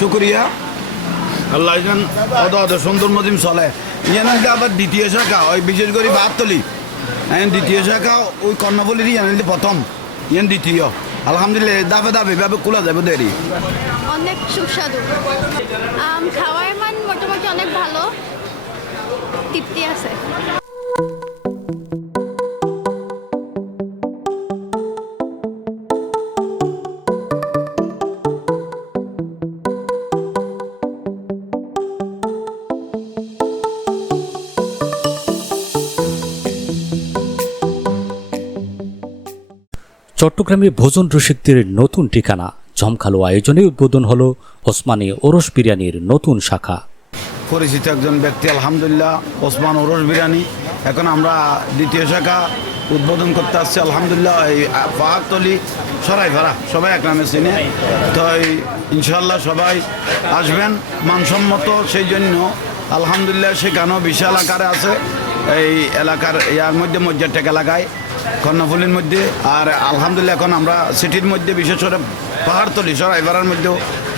শুক্রিয়া আল্লাহ যেন অত সুন্দর মতিম চলে যেন আবার দ্বিতীয় শাখা ওই বিশেষ করে বাহাত্তলি দ্বিতীয় শাখা ওই কর্ণফুলিরই জানেন প্রথম ইয়ান দ্বিতীয় আলহামদুলিল্লাহ দাবে দাবে এভাবে খোলা যাবে দেরি অনেক সুস্বাদু খাওয়ার মান মোটামুটি অনেক ভালো তৃপ্তি আছে চট্টগ্রামে ভোজন রসিকদের নতুন ঠিকানা জমকালো আয়োজনে উদ্বোধন হলো ওসমানী ওরস বিরিয়ানির নতুন শাখা। পরিচিত একজন ব্যক্তি আলহামদুলিল্লাহ ওসমান ওরস বিরিয়ানি এখন আমরা দ্বিতীয় শাখা উদ্বোধন করতে আসছি আলহামদুলিল্লাহ এই পাহাড়তলি সরাইপাড়া সবাই এক নামে চিনে তো ইনশাল্লাহ সবাই আসবেন মানসম্মত সেই জন্য আলহামদুলিল্লাহ সেখানেও বিশাল আকারে আছে এই এলাকার ইয়ার মধ্যে মজ্জারটেক এলাকায় কর্ণফুলির মধ্যে আর আলহামদুলিল্লাহ এখন আমরা সিটির মধ্যে বিশেষ করে পাহাড়তলি সরাইপাড়ার মধ্যেও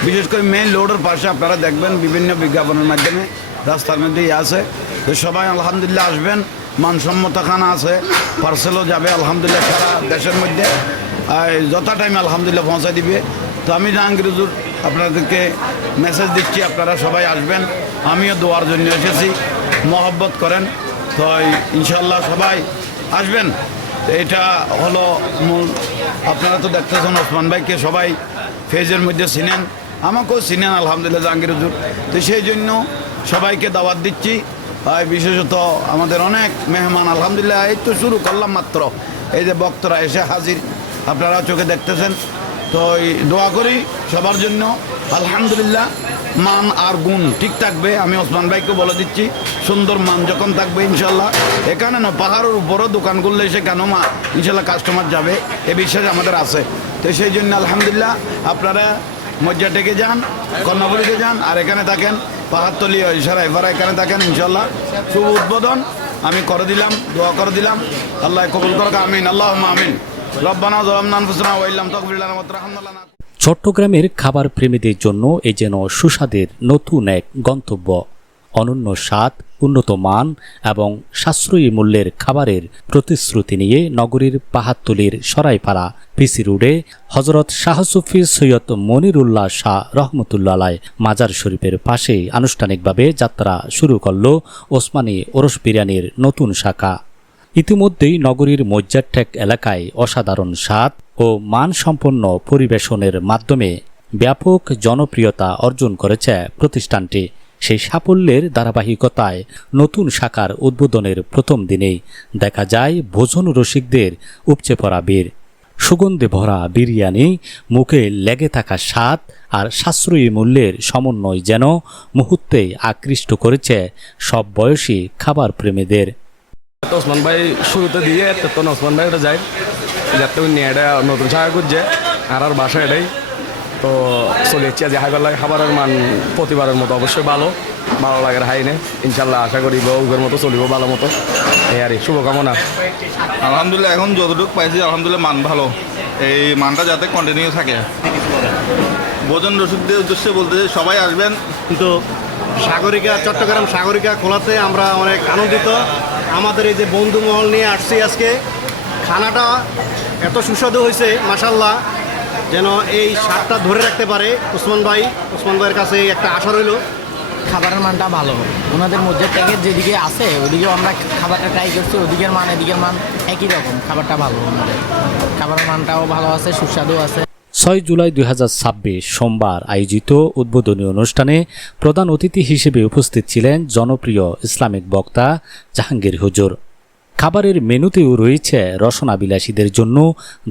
বিশেষ করে মেইন রোডের পাশে আপনারা দেখবেন বিভিন্ন বিজ্ঞাপনের মাধ্যমে রাস্তার মধ্যেই আছে তো সবাই আলহামদুলিল্লাহ আসবেন মানসম্মত খানা আছে পার্সেলও যাবে আলহামদুলিল্লাহ সারা দেশের মধ্যে যথা টাইমে আলহামদুলিল্লাহ পৌঁছে দিবে তো আমি জাহাঙ্গীর হুজুর আপনাদেরকে মেসেজ দিচ্ছি আপনারা সবাই আসবেন আমিও দোয়ার জন্য এসেছি মহব্বত করেন তো ইনশাল্লাহ সবাই আসবেন এটা হলো মূল আপনারা তো দেখতেছেন ওসমান ভাইকে সবাই ফেজের মধ্যে চিনেন আমাকেও চিনেন আলহামদুলিল্লাহ জাহাঙ্গীর হুজুর তো সেই জন্য সবাইকে দাওয়াত দিচ্ছি বিশেষত আমাদের অনেক মেহমান আলহামদুলিল্লাহ এই তো শুরু করলাম মাত্র এই যে বক্তরা এসে হাজির আপনারা চোখে দেখতেছেন তো দোয়া করি সবার জন্য আলহামদুলিল্লাহ মান আর গুণ ঠিক থাকবে আমি ওসমান ভাইকে বলে দিচ্ছি সুন্দর মান যখন থাকবে ইনশাল্লাহ এখানে না পাহাড়ের উপরও দোকান করলে সেখানেও ইনশাল্লাহ কাস্টমার যাবে এ বিশ্বাস আমাদের আছে তো সেই জন্য আলহামদুলিল্লাহ আপনারা মজ্জারটেকে যান কর্ণফুলিতে যান আর এখানে থাকেন পাহাড়তলি সরাইপাড়া এখানে থাকেন ইনশাল্লাহ শুভ উদ্বোধন আমি করে দিলাম দোয়া করে দিলাম আল্লাহ কবুল করুক আমিন আল্লাহ আমিন রব্বানা যালামনা আনফুসানা ওয়া ইল্লাম তাগফির লানা ওয়া তারহামনা। চট্টগ্রামের খাবার প্রেমীদের জন্য এ যেন সুস্বাদের নতুন এক গন্তব্য। অনন্য স্বাদ, উন্নত মান এবং সাশ্রয়ী মূল্যের খাবারের প্রতিশ্রুতি নিয়ে নগরীর পাহাড়তলির সরাইপাড়া পিসি রোডে হযরত শাহ সুফি সৈয়দ মনিরুল্লাহ শাহ রহমতুল্লাহ আলাইহ মাজার শরীফের পাশে আনুষ্ঠানিকভাবে যাত্রা শুরু করল ওসমানী ওরস বিরিয়ানির নতুন শাখা। ইতিমধ্যেই নগরীর মজ্জারটেক এলাকায় অসাধারণ স্বাদ ও মানসম্পন্ন পরিবেশনের মাধ্যমে ব্যাপক জনপ্রিয়তা অর্জন করেছে প্রতিষ্ঠানটি। সেই সাফল্যের ধারাবাহিকতায় নতুন শাখার উদ্বোধনের প্রথম দিনেই দেখা যায় ভোজন রসিকদের উপচে পড়া ভিড়। সুগন্ধে ভরা বিরিয়ানি, মুখে লেগে থাকা স্বাদ আর সাশ্রয়ী মূল্যের সমন্বয় যেন মুহূর্তেই আকৃষ্ট করেছে সব বয়সী খাবার প্রেমীদের। ওসমান ভাই শুরুতে দিয়ে তো ওসমান ভাই এটা যায় যাতে উনি এটা নতুন শাখা করছে আর বাসা এটাই তো চলে যাচ্ছে যে হাইবার খাবারের মান প্রতিবারের মতো অবশ্যই ভালো লাগে হাই নে ইনশাল্লাহ আশা করি ওদের মতো চলিব ভালো মতো এই আর শুভকামনা। আলহামদুলিল্লাহ এখন যতটুকু পাইছি আলহামদুলিল্লাহ মান ভালো এই মানটা যাতে কন্টিনিউ থাকে ভোজন রসিকদের উদ্দেশ্যে বলতে সবাই আসবেন। কিন্তু চট্টগ্রাম সাগরিকা খোলাতে আমরা অনেক আনন্দিত। আমাদের এই যে বন্ধু মহল নিয়ে আসছি আজকে খানাটা এত সুস্বাদু হয়েছে মাশাল্লাহ যেন এই স্বাদটা ধরে রাখতে পারে ওসমান ভাইয়ের কাছে একটা আশা রইল। খাবারের মানটা ভালো ওনাদের মধ্যে ট্যাগের যেদিকে আছে ওদিকেও আমরা খাবারটা ট্রাই করছি ওদিকের এদিকের মান একই রকম খাবারটা ভালো ওনাদের খাবারের মানটাও ভালো আছে সুস্বাদু আছে। 6 জুলাই 2026 সোমবার আয়োজিত উদ্বোধনী অনুষ্ঠানে প্রধান অতিথি হিসেবে উপস্থিত ছিলেন জনপ্রিয় ইসলামিক বক্তা জাহাঙ্গীর হুজুর। খাবারের মেনুতেও রয়েছে রসনাবিলাসীদের জন্য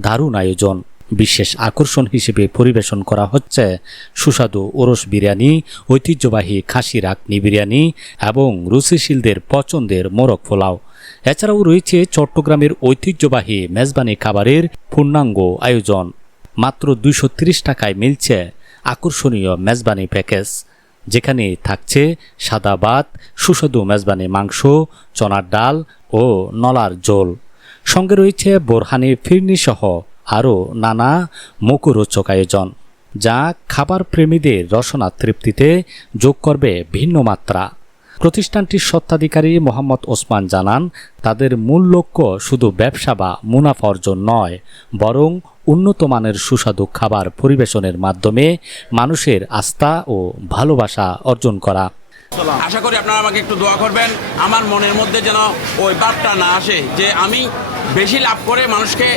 দারুণ আয়োজন। বিশেষ আকর্ষণ হিসেবে পরিবেশন করা হচ্ছে সুস্বাদু ওরস বিরিয়ানি, ঐতিহ্যবাহী খাসির আকনি বিরিয়ানি এবং রুচিশীলদের পছন্দের মোরগ পোলাও। এছাড়াও রয়েছে চট্টগ্রামের ঐতিহ্যবাহী মেজবানি খাবারের পূর্ণাঙ্গ আয়োজন। মাত্র 230 টাকায় মিলছে আকর্ষণীয় মেজবানি প্যাকেজ, যেখানে থাকছে সাদা ভাত, সুস্বাদু মেজবানি মাংস, চনার ডাল ও নলার ঝোল। সঙ্গে রয়েছে বোরহানি ফিরনি সহ আরও নানা মুখরোচক আয়োজন। যা খাবার প্রেমীদের রসনা তৃপ্তিতে যোগ করবে ভিন্ন মাত্রা। প্রতিষ্ঠানটির স্বত্বাধিকারী মোহাম্মদ ওসমান জানান, তাদের মূল লক্ষ্য শুধু ব্যবসা বা মুনাফা অর্জন নয়, বরং উন্নত মানের সুস্বাদু খাবার পরিবেশনের মাধ্যমে মানুষের আস্থা ও ভালোবাসা অর্জন করা। আশা করি আপনারা আমাকে একটু দোয়া করবেন, আমার মনের মধ্যে যেন ওই ভাবটা না আসে যে আমি বেশি লাভ করে মানুষকে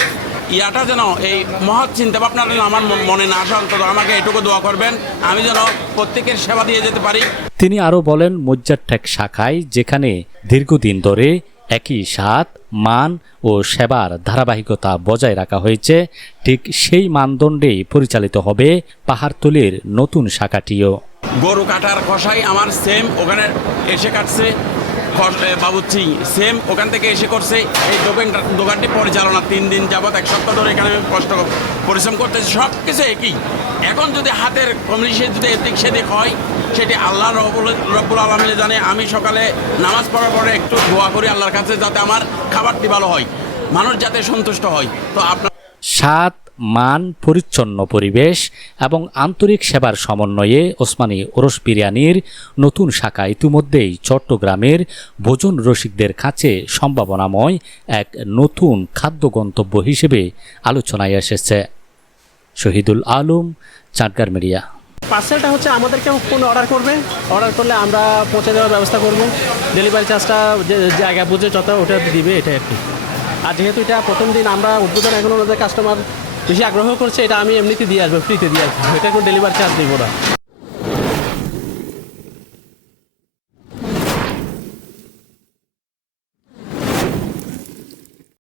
ইয়াটা যেন এই মহৎ চিন্তা ভাবনা যেন আমার মনে না আসে। অন্তত আমাকে এটুকু দোয়া করবেন, আমি যেন প্রত্যেকের সেবা দিয়ে যেতে পারি। তিনি আরও বলেন, মজ্জারটেক শাখায় যেখানে দীর্ঘদিন ধরে একই স্বাদ, মান ও সেবার ধারাবাহিকতা বজায় রাখা হয়েছে, ঠিক সেই মানদণ্ডেই পরিচালিত হবে পাহাড়তলীর নতুন শাখাটিও। গরু কাটার কষাই আমার সেম ওখানে এসে কাটছে, বাবুচ্চি সেম ওখান থেকে এসে করছে। এই দোকানটি পরিচালনা 3 দিন যাবৎ, 1 সপ্তাহ ধরে এখানে কষ্ট পরিশ্রম করতেছে, সব কিছু একই। এখন যদি হাতের কমিশন যদি এদিক সেদিক হয়, সেটি আল্লাহ রব্বুল আলামিন জানে। আমি সকালে নামাজ পড়ার পরে একটু দোয়া করি আল্লাহর কাছে যাতে আমার খাবারটি ভালো হয়, মানুষ যাতে সন্তুষ্ট হয়। তো আপনার স্বাদ, মান, পরিচ্ছন্ন পরিবেশ এবং আন্তরিক সেবার সমন্বয়ে ওসমানী ওরস বিরিয়ানির নতুন শাখা ইতিমধ্যেই চট্টগ্রামের ভোজন রসিকদের কাছে সম্ভাবনাময় এক নতুন খাদ্য গন্তব্য হিসেবে আলোচনায় এসেছে। শহীদুল আলম, চাটগার মিডিয়া। পার্সেলটা হচ্ছে আমাদেরকে কোনো অর্ডার করবে, অর্ডার করলে আমরা পৌঁছে দেওয়ার ব্যবস্থা করব। ডেলিভারি চার্জটা যে জায়গা বুঝে যত ওটা দিবে, এটা আর কি। আর যেহেতু এটা প্রথম দিন আমরা উদ্বোধন, এখন ওনাদের কাস্টমার বেশি আগ্রহ করছে, এটা আমি এমনিতে দিয়ে আসবো, ফ্রিতে দিয়ে আসবো, এটা কোনো ডেলিভারি চার্জ দেবো না।